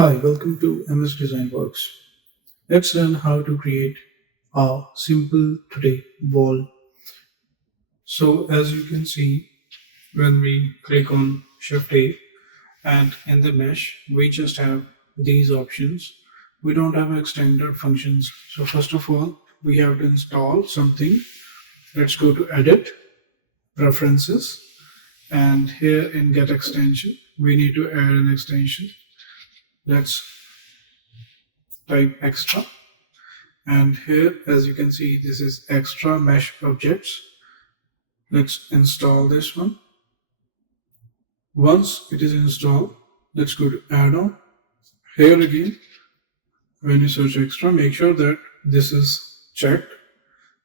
Hi, welcome to msdesignworks. Let's learn how to create a simple today wall. So as you can see, when we click on Shift A and in the mesh, we just have these options. We don't have extended functions. So first of all, we have to install something. Let's go to Edit, Preferences, and here in Get Extension, we need to add an extension. Let's type extra. And here, as you can see, this is extra mesh objects. Let's install this one. Once it is installed, let's go to add-on. Here again, when you search extra, make sure that this is checked.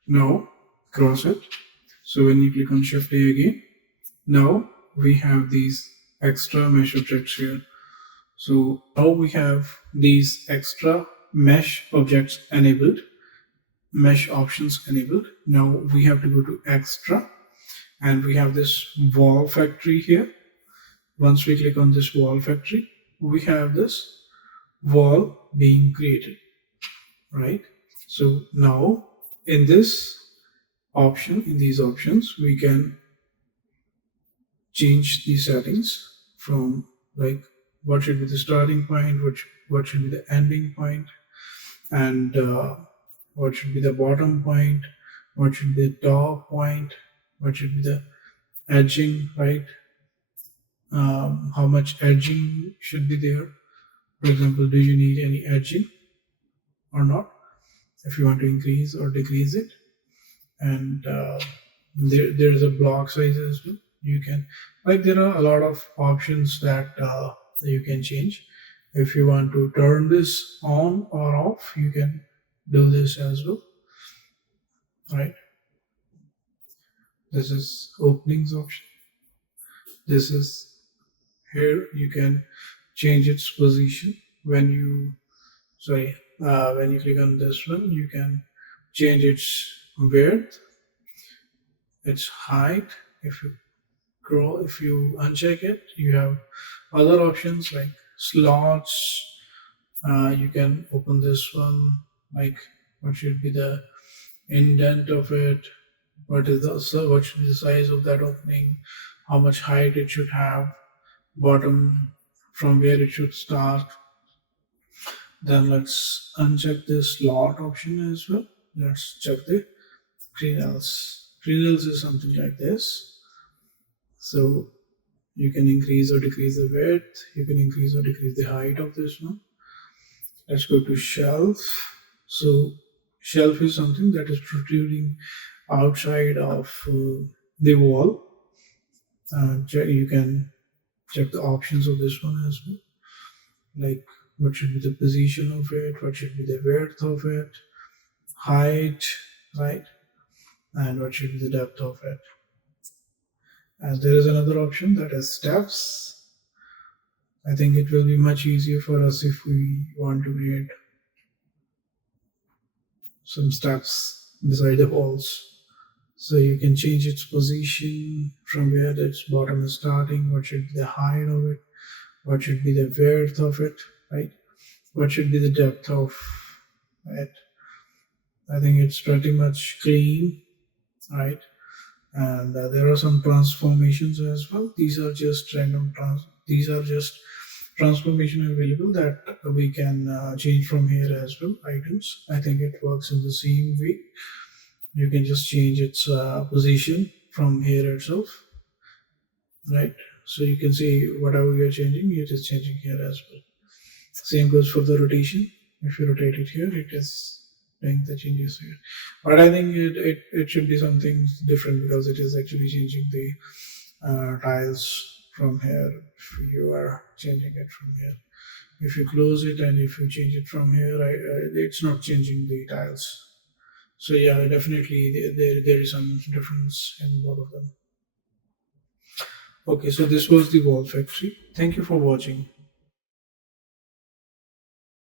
Now, cross it. So when you click on Shift A again, now we have these extra mesh objects here. So now we have these extra mesh objects enabled, mesh options enabled. Now we have to go to extra and we have this wall factory here. Once we click on this wall factory, we have this wall being created, right? So now in this option, in these options, we can change the settings from like what should be the starting point, what should be the ending point, and what should be the bottom point, what should be the top point, what should be the edging, right? How much edging should be there. For example, do you need any edging or not? If you want to increase or decrease it. And there is a block size as well. You can, like, there are a lot of options that you can change. If you want to turn this on or off, you can do this as well, right? This is openings option. This is here. You can change its position when you when you click on this one. You can change its width, its height. If you uncheck it, you have other options like slots. You can open this one, like what should be the indent of it, what should be the size of that opening, how much height it should have, bottom, from where it should start. Then let's uncheck the slot option as well. Let's check the kernels. Kernels is something like this. So you can increase or decrease the width, you can increase or decrease the height of this one. Let's go to shelf. So shelf is something that is protruding outside of the wall. You can check the options of this one as well, like what should be the position of it, what should be the width of it, height, right, and what should be the depth of it. And there is another option that is steps. I think it will be much easier for us if we want to create some steps beside the walls. So you can change its position from where its bottom is starting, what should be the height of it, what should be the width of it, right? What should be the depth of it. I think it's pretty much clean, right? And there are some transformations as well. These are just transformation available that we can change from here as well. Items, I think it works in the same way. You can just change its position from here itself, right? So you can see whatever you're changing, it is changing here as well. Same goes for the rotation. If you rotate it here, it is doing the changes here. But I think it should be something different because it is actually changing the tiles from here. If you are changing it from here, if you close it and if you change it from here, it's not changing the tiles. So yeah, definitely there is some difference in both of them. Okay, so this was the wall factory. Thank you for watching.